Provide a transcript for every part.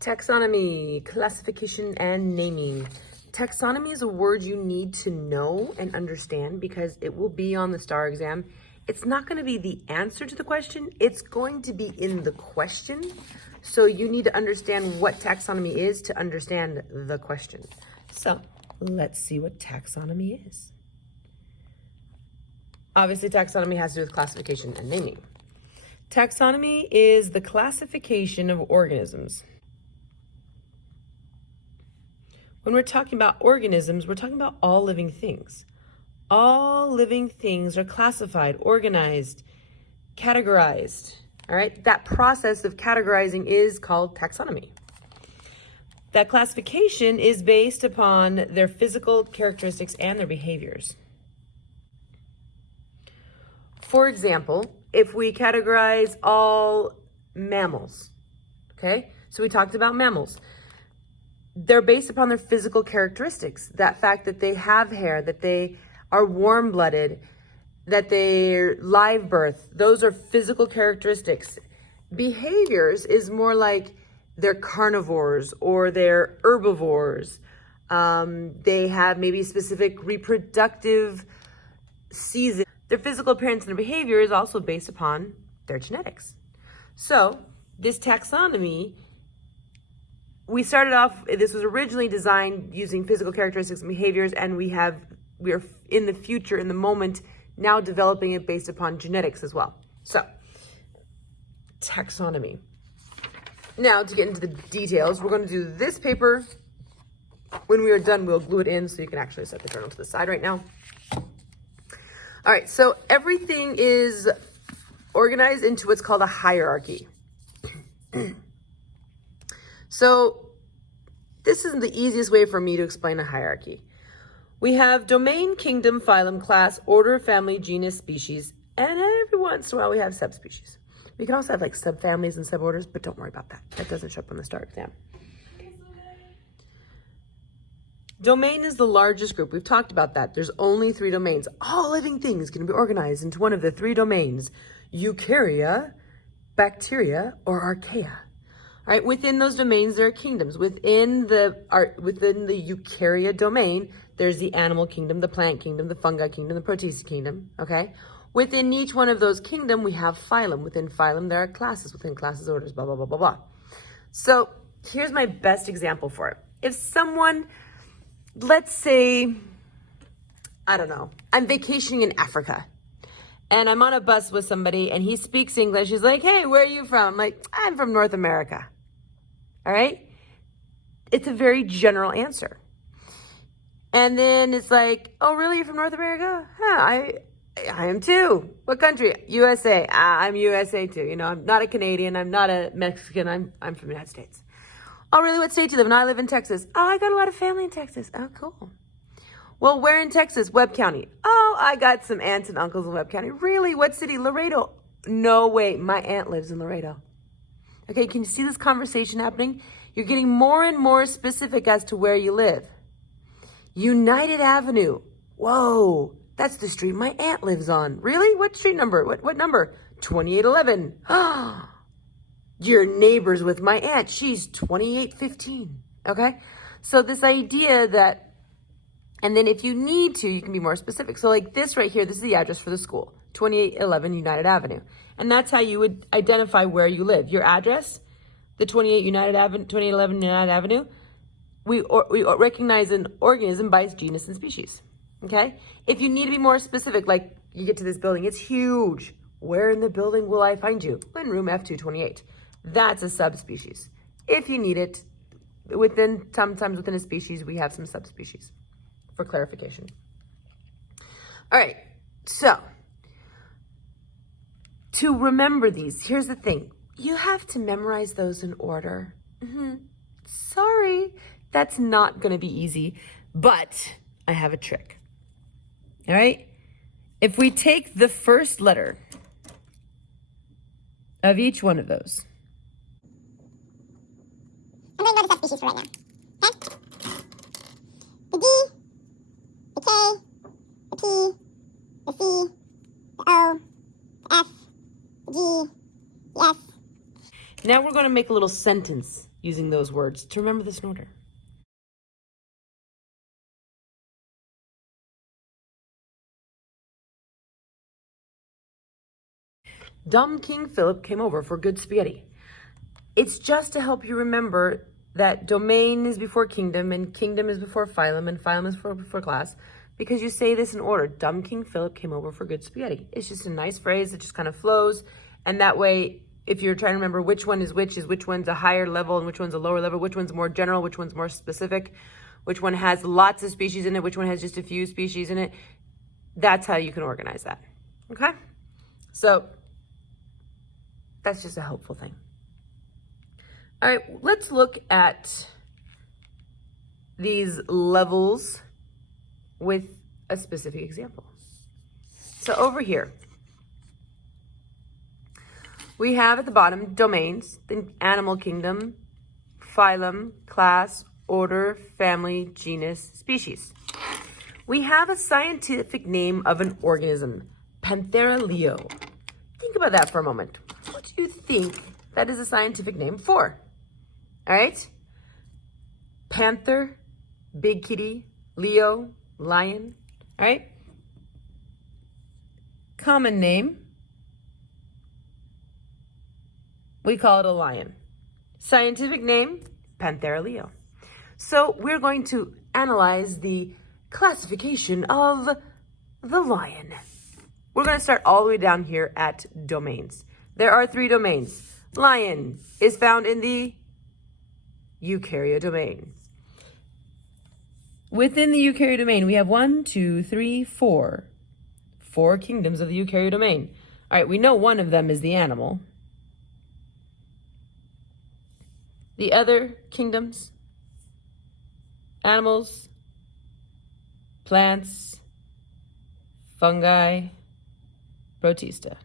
Taxonomy, classification, and naming. Taxonomy is a word you need to know and understand because it will be on the STAR exam. It's not going to be the answer to the question. It's going to be in the question. So you need to understand what taxonomy is to understand the question. So let's see what taxonomy is. Obviously, taxonomy has to do with classification and naming. Taxonomy is the classification of organisms. When we're talking about organisms, we're talking about all living things. All living things are classified, organized, categorized. All right, that process of categorizing is called taxonomy. That classification is based upon their physical characteristics and their behaviors. For example, if we categorize all mammals, okay? So we talked about mammals. They're based upon their physical characteristics. That fact that they have hair, that they are warm-blooded, that they're live birth. Those are physical characteristics. Behaviors is more like they're carnivores or they're herbivores. They have maybe specific reproductive season. Their physical appearance and their behavior is also based upon their genetics. So this taxonomy, we started off, this was originally designed using physical characteristics and behaviors, and we are in the future, in the moment, now developing it based upon genetics as well. So, taxonomy. Now, to get into the details, we're going to do this paper. When we are done, we'll glue it in so you can actually set the journal to the side right now. All right, so everything is organized into what's called a hierarchy. So this is the easiest way for me to explain a hierarchy. We have domain, kingdom, phylum, class, order, family, genus, species, and every once in a while we have subspecies. We can also have like subfamilies and suborders, but don't worry about that. That doesn't show up on the STAR exam. Domain is the largest group. We've talked about that. There's only 3 domains. All living things can be organized into one of the 3 domains: eukarya, bacteria, or archaea. All right, within those domains, there are kingdoms. Within the eukarya domain, there's the animal kingdom, the plant kingdom, the fungi kingdom, the protists kingdom, okay? Within each one of those kingdoms, we have phylum. Within phylum, there are classes. Within classes, orders, blah, blah, blah, blah, blah. So here's my best example for it. If someone, let's say, I don't know, I'm vacationing in Africa. And I'm on a bus with somebody and he speaks English. He's like, hey, where are you from? I'm like, I'm from North America. All right? It's a very general answer. And then it's like, oh, really? You're from North America? Yeah, I am too. What country? USA. I'm USA too. You know, I'm not a Canadian. I'm not a Mexican. I'm from the United States. Oh, really? What state do you live in? I live in Texas. Oh, I got a lot of family in Texas. Oh, cool. Well, where in Texas? Webb County. Oh, I got some aunts and uncles in Webb County. Really? What city? Laredo. No way. My aunt lives in Laredo. Okay, can you see this conversation happening? You're getting more and more specific as to where you live. United Avenue. Whoa, that's the street my aunt lives on. Really? What street number? What number? 2811. You're neighbors with my aunt. She's 2815. Okay? So this idea that, and then if you need to, you can be more specific. So like this right here, this is the address for the school, 2811 United Avenue. And that's how you would identify where you live. Your address, the 2811 United Avenue, we recognize an organism by its genus and species, okay? If you need to be more specific, like you get to this building, it's huge. Where in the building will I find you? In room F228. That's a subspecies. If you need it, sometimes within a species, we have some subspecies for clarification. All right, so to remember these, here's the thing. You have to memorize those in order. Sorry, that's not going to be easy, but I have a trick. All right? If we take the first letter of each one of those. I'm going to go to subspecies for right now. Okay? The D, the K, the P, the C, the O, the F, the G, the S. Now we're going to make a little sentence using those words to remember this in order. Dumb King Philip came over for good spaghetti. It's just to help you remember that domain is before kingdom, and kingdom is before phylum, and phylum is before class, because you say this in order. Dumb King Philip came over for good spaghetti. It's just a nice phrase that just kind of flows, and that way, if you're trying to remember which one is which one's a higher level and which one's a lower level, which one's more general, which one's more specific, which one has lots of species in it, which one has just a few species in it, that's how you can organize that, okay? So that's just a helpful thing. All right, let's look at these levels with a specific example. So over here, we have at the bottom domains, the animal kingdom, phylum, class, order, family, genus, species. We have a scientific name of an organism, Panthera leo. Think about that for a moment. What do you think that is a scientific name for? All right? Panther, big kitty, Leo, lion. All right? Common name, we call it a lion. Scientific name, Panthera leo. So we're going to analyze the classification of the lion. We're going to start all the way down here at domains. There are 3 domains. Lion is found in the eukaryote domain. Within the eukaryote domain, we have 4 kingdoms of the eukaryote domain. All right, we know one of them is the animal. The other kingdoms, animals, plants, fungi, protista.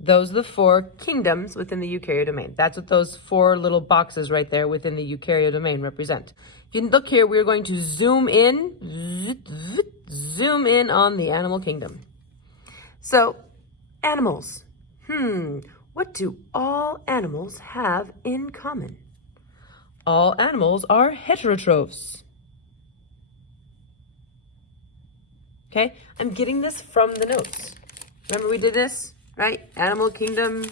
Those are the 4 kingdoms within the eukaryote domain. That's what those 4 little boxes right there within the eukaryote domain represent. If you look here, we're going to zoom in on the animal kingdom. So, animals. What do all animals have in common? All animals are heterotrophs. Okay, I'm getting this from the notes. Remember we did this, right? Animal kingdom,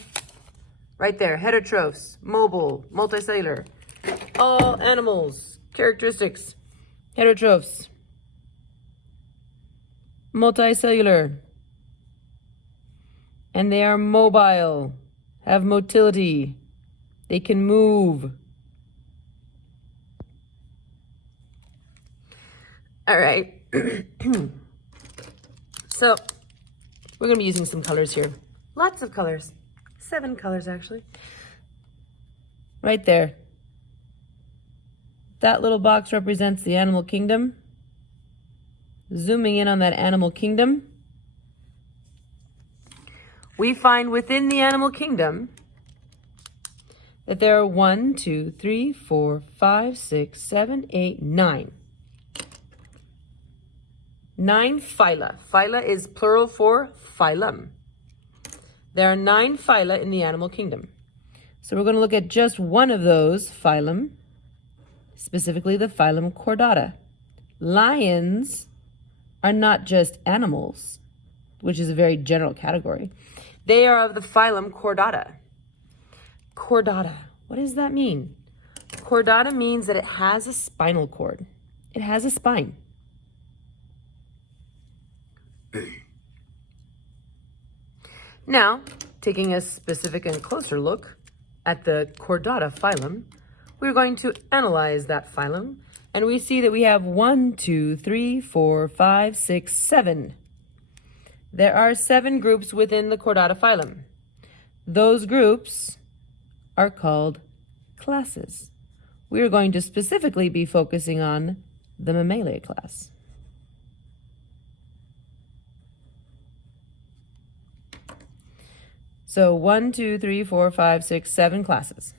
right there, heterotrophs, mobile, multicellular. All animals, characteristics, heterotrophs, multicellular, and they are mobile, have motility, they can move. All right. So we're going to be using some colors here. Lots of colors. 7 colors, actually. Right there. That little box represents the animal kingdom. Zooming in on that animal kingdom, we find within the animal kingdom that there are 9. 9 phyla. Phyla is plural for phylum. There are 9 phyla in the animal kingdom. So we're going to look at just one of those phylum, specifically the phylum Chordata. Lions are not just animals, which is a very general category. They are of the phylum Chordata. Chordata, what does that mean? Chordata means that it has a spinal cord. It has a spine. Now, taking a specific and closer look at the Chordata phylum, we're going to analyze that phylum, and we see that we have 7. There are 7 groups within the Chordata phylum. Those groups are called classes. We are going to specifically be focusing on the Mammalia class. So 7 classes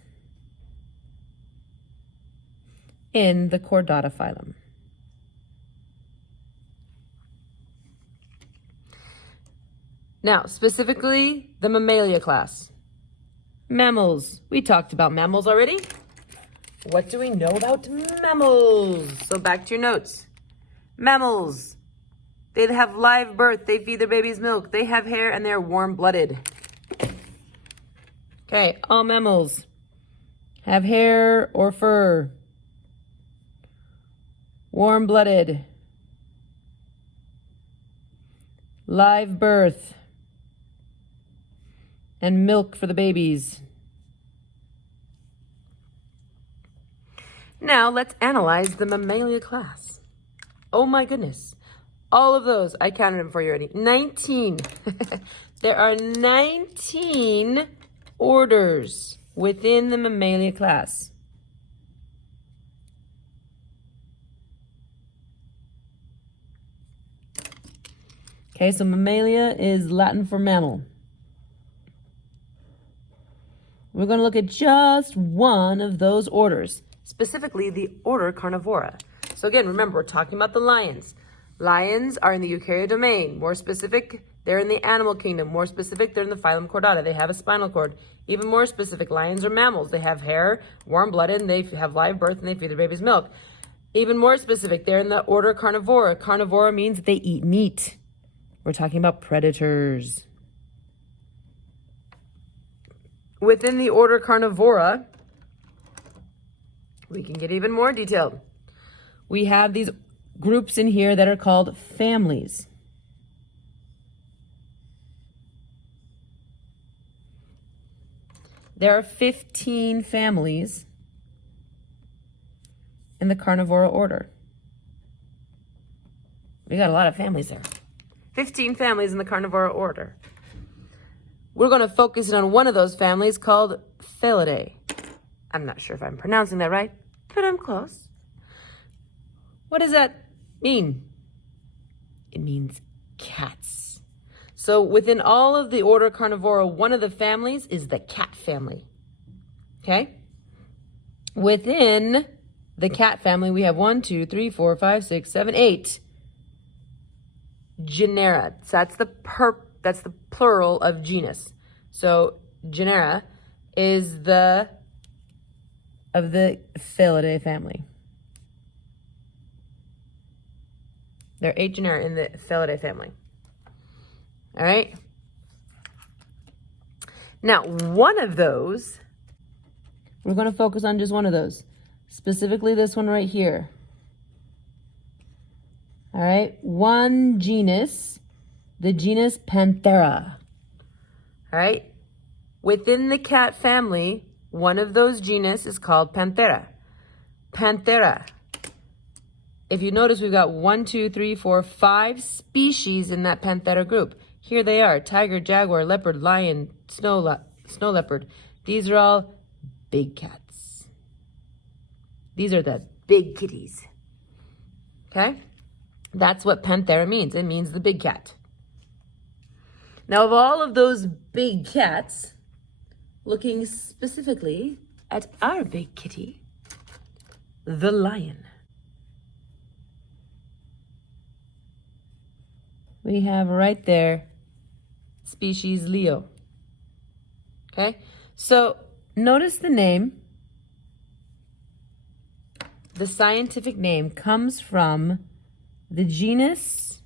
in the Chordata phylum. Now, specifically the Mammalia class. Mammals. We talked about mammals already. What do we know about mammals? So back to your notes. Mammals. They have live birth. They feed their babies milk. They have hair and they're warm-blooded. Okay, all mammals have hair or fur. Warm-blooded. Live birth. And milk for the babies. Now let's analyze the mammalia class. Oh my goodness. All of those, I counted them for you already. 19. There are 19 orders within the mammalia class. Okay, so mammalia is Latin for mammal. We're going to look at just one of those orders, specifically the order Carnivora. So again, remember, we're talking about the lions. Lions are in the eukaryote domain. More specific, they're in the animal kingdom. More specific, they're in the phylum Chordata. They have a spinal cord. Even more specific, lions are mammals. They have hair, warm-blooded, and they have live birth, and they feed their babies milk. Even more specific, they're in the order Carnivora. Carnivora means they eat meat. We're talking about predators. Within the order Carnivora, we can get even more detailed. We have these groups in here that are called families. There are 15 families in the Carnivora order. We got a lot of families there. 15 families in the Carnivora order. We're going to focus on one of those families called Felidae. I'm not sure if I'm pronouncing that right, but I'm close. What does that mean? It means cats. So within all of the order Carnivora, one of the families is the cat family. Okay? Within the cat family, we have 1, 2, 3, 4, 5, 6, 7, 8 genera. So that's the plural of genus. So genera is of the Felidae family. There are 8 genera in the Felidae family. All right. Now, one of those, we're going to focus on just one of those, specifically this one right here. All right, one genus, the genus Panthera. All right, within the cat family, one of those genus is called Panthera. Panthera. If you notice, we've got 1, 2, 3, 4, 5 species in that Panthera group. Here they are: tiger, jaguar, leopard, lion, snow leopard. These are all big cats. These are the big kitties. Okay? That's what Panthera means. It means the big cat. Now, of all of those big cats, looking specifically at our big kitty, the lion, we have right there species Leo. Okay? So notice the name. The scientific name comes from the genus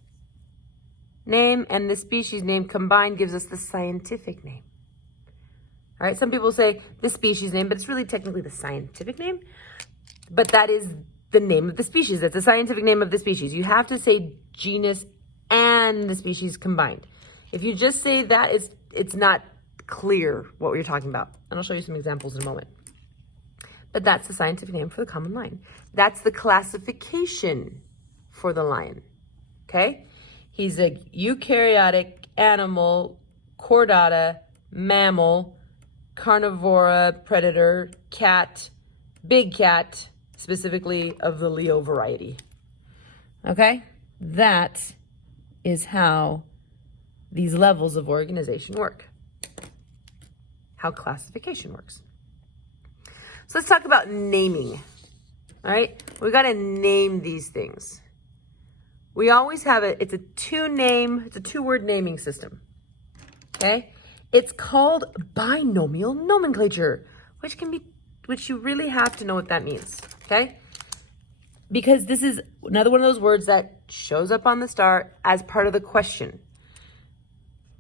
name and the species name combined gives us the scientific name. All right, some people say the species name, but it's really technically the scientific name. But that is the name of the species. That's the scientific name of the species. You have to say genus and the species combined. If you just say that, it's not clear what you're talking about. And I'll show you some examples in a moment. But that's the scientific name for the common lion. That's the classification for the lion. Okay? He's a eukaryotic animal, chordata, mammal, carnivora, predator, cat, big cat, specifically of the Leo variety. Okay? That is how these levels of organization work. How classification works. So let's talk about naming. All right? We got to name these things. We always have it's a two-word naming system. Okay? It's called binomial nomenclature, which you really have to know what that means, okay? Because this is another one of those words that shows up on the star as part of the question.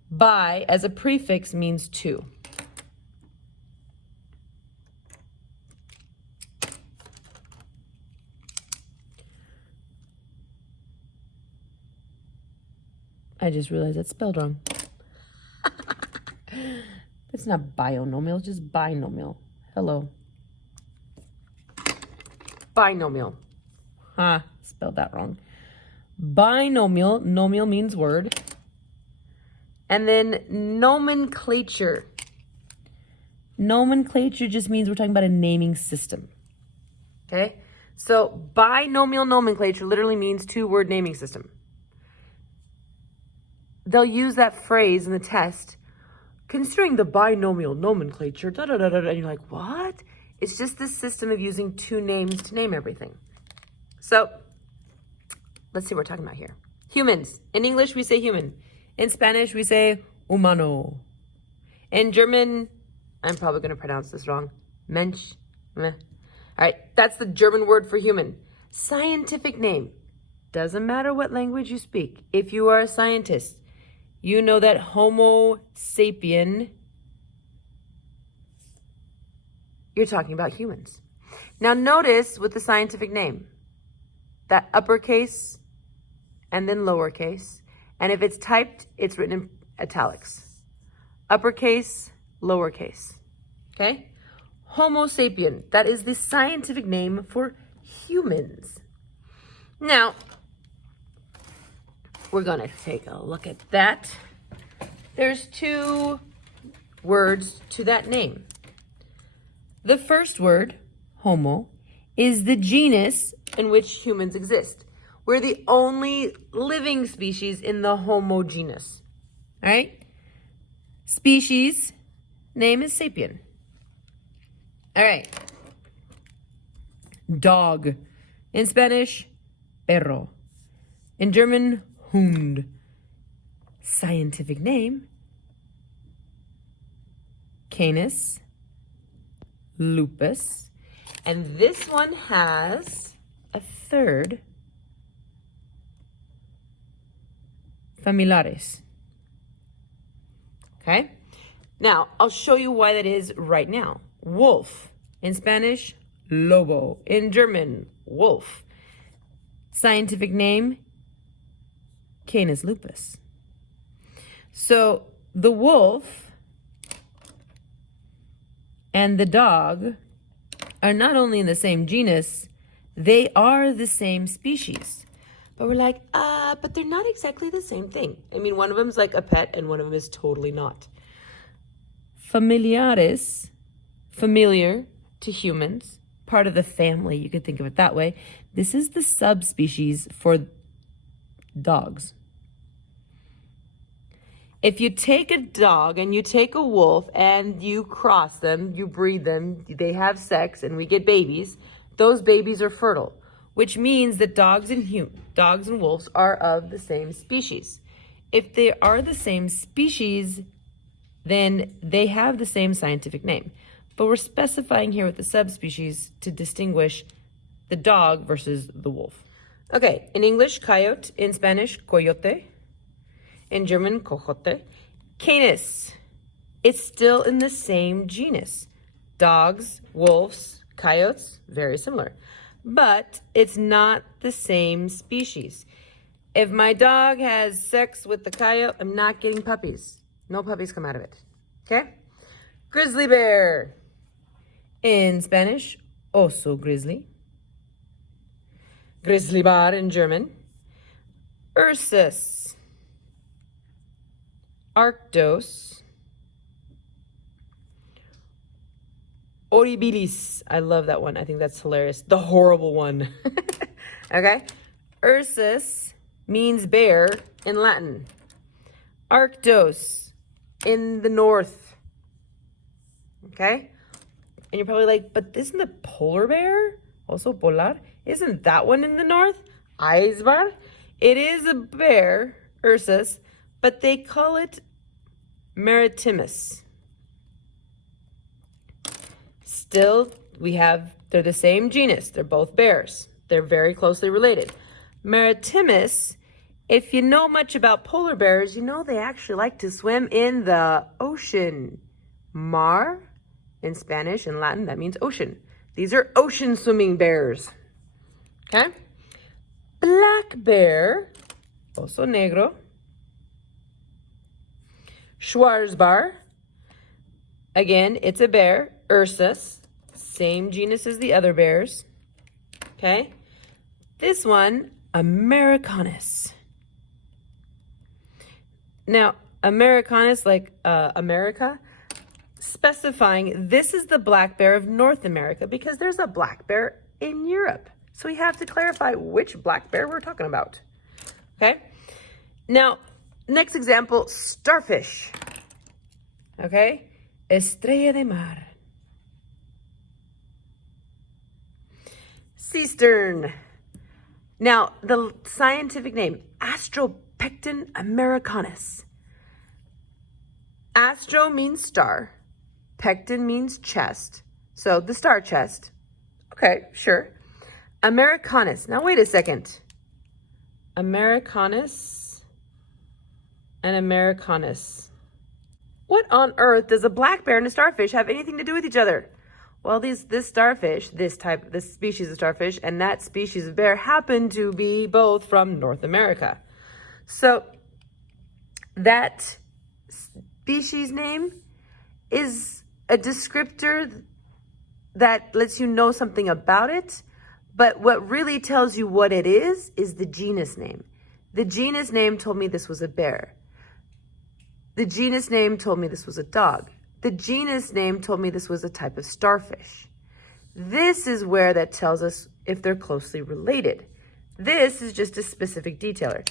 Bi as a prefix means two. I just realized that's spelled wrong. It's not binomial, it's just binomial. Hello. Binomial. Spelled that wrong. Binomial, nomial means word. And then nomenclature. Nomenclature just means we're talking about a naming system. Okay? So binomial nomenclature literally means two-word naming system. They'll use that phrase in the test, considering the binomial nomenclature, and you're like, what? It's just this system of using two names to name everything. So let's see what we're talking about here. Humans. In English, we say human. In Spanish, we say humano. In German, I'm probably going to pronounce this wrong. Mensch. Meh. All right, that's the German word for human. Scientific name. Doesn't matter what language you speak. If you are a scientist, you know that Homo sapien, you're talking about humans. Now notice with the scientific name, that uppercase and then lowercase. And if it's typed, it's written in italics. Uppercase, lowercase. Okay? Homo sapien, that is the scientific name for humans. Now, we're going to take a look at that. There's two words to that name. The first word, homo, is the genus in which humans exist. We're the only living species in the Homo genus. All right? Species, name is sapien. All right. Dog. In Spanish, perro. In German, Hund. Scientific name, Canis lupus. And this one has a third, familiaris. Okay? Now, I'll show you why that is right now. Wolf. In Spanish, lobo. In German, wolf. Scientific name, Canis lupus. So the wolf and the dog are not only in the same genus, they are the same species. But we're like, but they're not exactly the same thing. I mean, one of them is like a pet and one of them is totally not. Familiaris, familiar to humans, part of the family, you could think of it that way. This is the subspecies for dogs. If you take a dog and you take a wolf and you cross them, you breed them, they have sex and we get babies, those babies are fertile, which means that dogs and wolves are of the same species. If they are the same species, then they have the same scientific name. But we're specifying here with the subspecies to distinguish the dog versus the wolf. Okay, in English, coyote. In Spanish, coyote. In German, cojote. Canis. It's still in the same genus. Dogs, wolves, coyotes, very similar. But it's not the same species. If my dog has sex with the coyote, I'm not getting puppies. No puppies come out of it. Okay? Grizzly bear. In Spanish, oso grizzly. Grizzly bar in German. Ursus. Arctos. Horribilis. I love that one. I think that's hilarious. The horrible one. Okay? Ursus means bear in Latin. Arctos in the north. Okay? And you're probably like, but isn't the polar bear also polar? Isn't that one in the north? Eisbar? It is a bear, Ursus, but they call it Maritimus. Still, they're the same genus. They're both bears. They're very closely related. Maritimus, if you know much about polar bears, you know they actually like to swim in the ocean. Mar, in Spanish and Latin, that means ocean. These are ocean swimming bears. Okay? Black bear, oso negro. Schwarzbar, again, it's a bear. Ursus, same genus as the other bears. Okay? This one, Americanus. Now, Americanus, like America, specifying this is the black bear of North America because there's a black bear in Europe. So we have to clarify which black bear we're talking about. Okay? Now, next example, starfish. Okay? Estrella de mar. Sea stern. Now, the scientific name, Astropecten americanus. Astro means star. Pecten means chest. So the star chest. Okay, sure. Americanus. Now, wait a second. Americanus and Americanus. What on earth does a black bear and a starfish have anything to do with each other? Well, this starfish, this species of starfish, and that species of bear happen to be both from North America. So that species name is a descriptor that lets you know something about it, but what really tells you what it is the genus name. The genus name told me this was a bear. The genus name told me this was a dog. The genus name told me this was a type of starfish. This is where that tells us if they're closely related. This is just a specific detailer.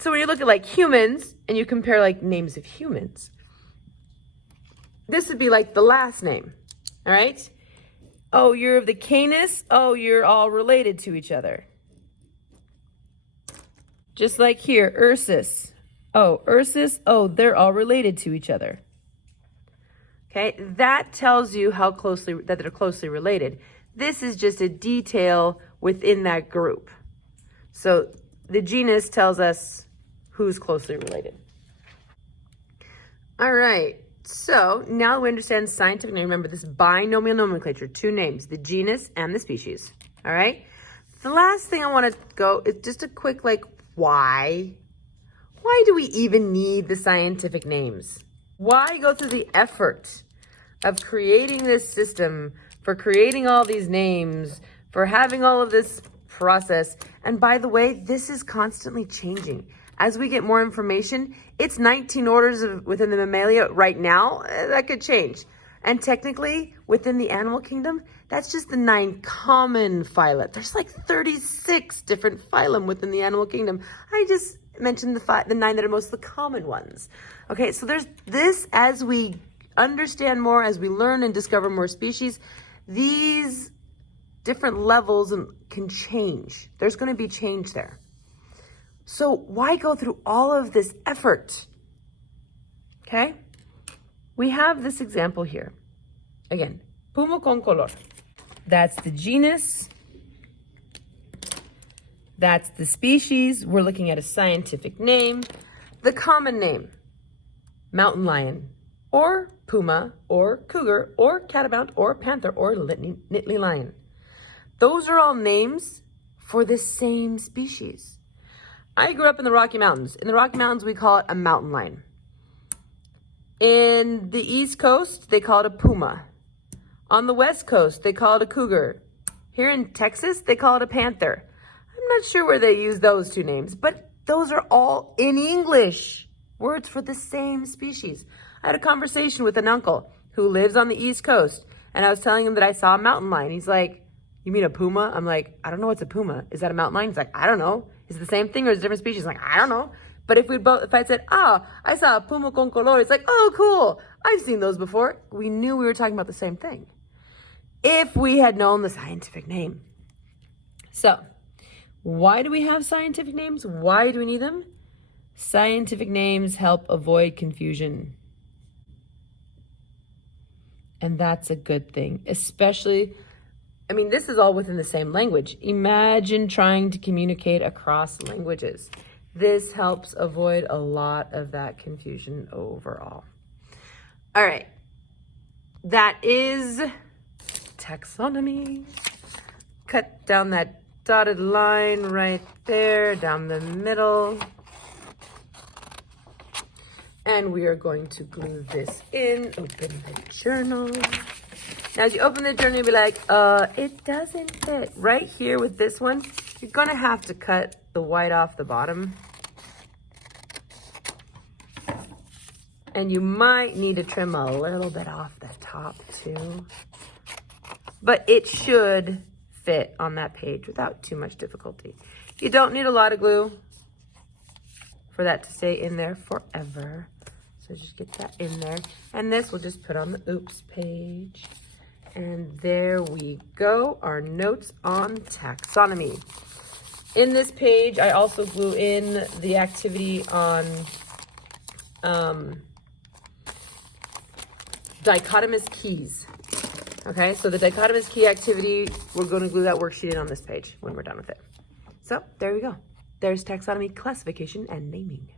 So when you look at like humans and you compare like names of humans, this would be like the last name, all right? Oh, you're of the Canis. Oh, you're all related to each other. Just like here, Ursus. Oh, Ursus. Oh, they're all related to each other. Okay, that tells you that they're closely related. This is just a detail within that group. So the genus tells us who's closely related. All right, so now we understand scientific name. Remember this binomial nomenclature, two names, the genus and the species. All right, the last thing I want to go is just a quick why? Why do we even need the scientific names? Why go through the effort of creating this system, for creating all these names, for having all of this process? And by the way, this is constantly changing. As we get more information, it's 19 orders within the mammalia right now. That could change. And technically, within the animal kingdom, that's just the 9 common phyla. There's like 36 different phylum within the animal kingdom. I just mentioned the 9 that are most the common ones. Okay, so there's this, as we understand more, as we learn and discover more species, these different levels can change. There's going to be change there. So why go through all of this effort? Okay, we have this example here. Again, Puma con color. That's the genus. That's the species. We're looking at a scientific name. The common name, mountain lion, or puma, or cougar, or catamount, or panther, or Nittany lion. Those are all names for the same species. I grew up in the Rocky Mountains. In the Rocky Mountains, we call it a mountain lion. In the East Coast, they call it a puma. On the West Coast, they call it a cougar. Here in Texas, they call it a panther. I'm not sure where they use those two names, but those are all in English. Words for the same species. I had a conversation with an uncle who lives on the East Coast, and I was telling him that I saw a mountain lion. He's like, "You mean a puma?" I'm like, "I don't know what's a puma. Is that a mountain lion?" He's like, "I don't know. Is it the same thing or is it a different species?" I'm like, "I don't know." But if I said, I saw a puma con color, it's like, "Oh, cool. I've seen those before." We knew we were talking about the same thing. If we had known the scientific name. So, why do we have scientific names? Why do we need them? Scientific names help avoid confusion. And that's a good thing, especially, I mean, this is all within the same language. Imagine trying to communicate across languages. This helps avoid a lot of that confusion overall. All right, that is taxonomy. Cut down that dotted line right there, down the middle. And we are going to glue this in, open the journal. Now, as you open the journal, you'll be like, it doesn't fit. Right here with this one, you're gonna have to cut the white off the bottom. And you might need to trim a little bit off the top too. But it should fit on that page without too much difficulty. You don't need a lot of glue for that to stay in there forever. So just get that in there. And this we'll just put on the oops page. And there we go, our notes on taxonomy. In this page, I also glue in the activity on dichotomous keys. Okay, so the dichotomous key activity, we're going to glue that worksheet in on this page when we're done with it. So there we go. There's taxonomy, classification, and naming.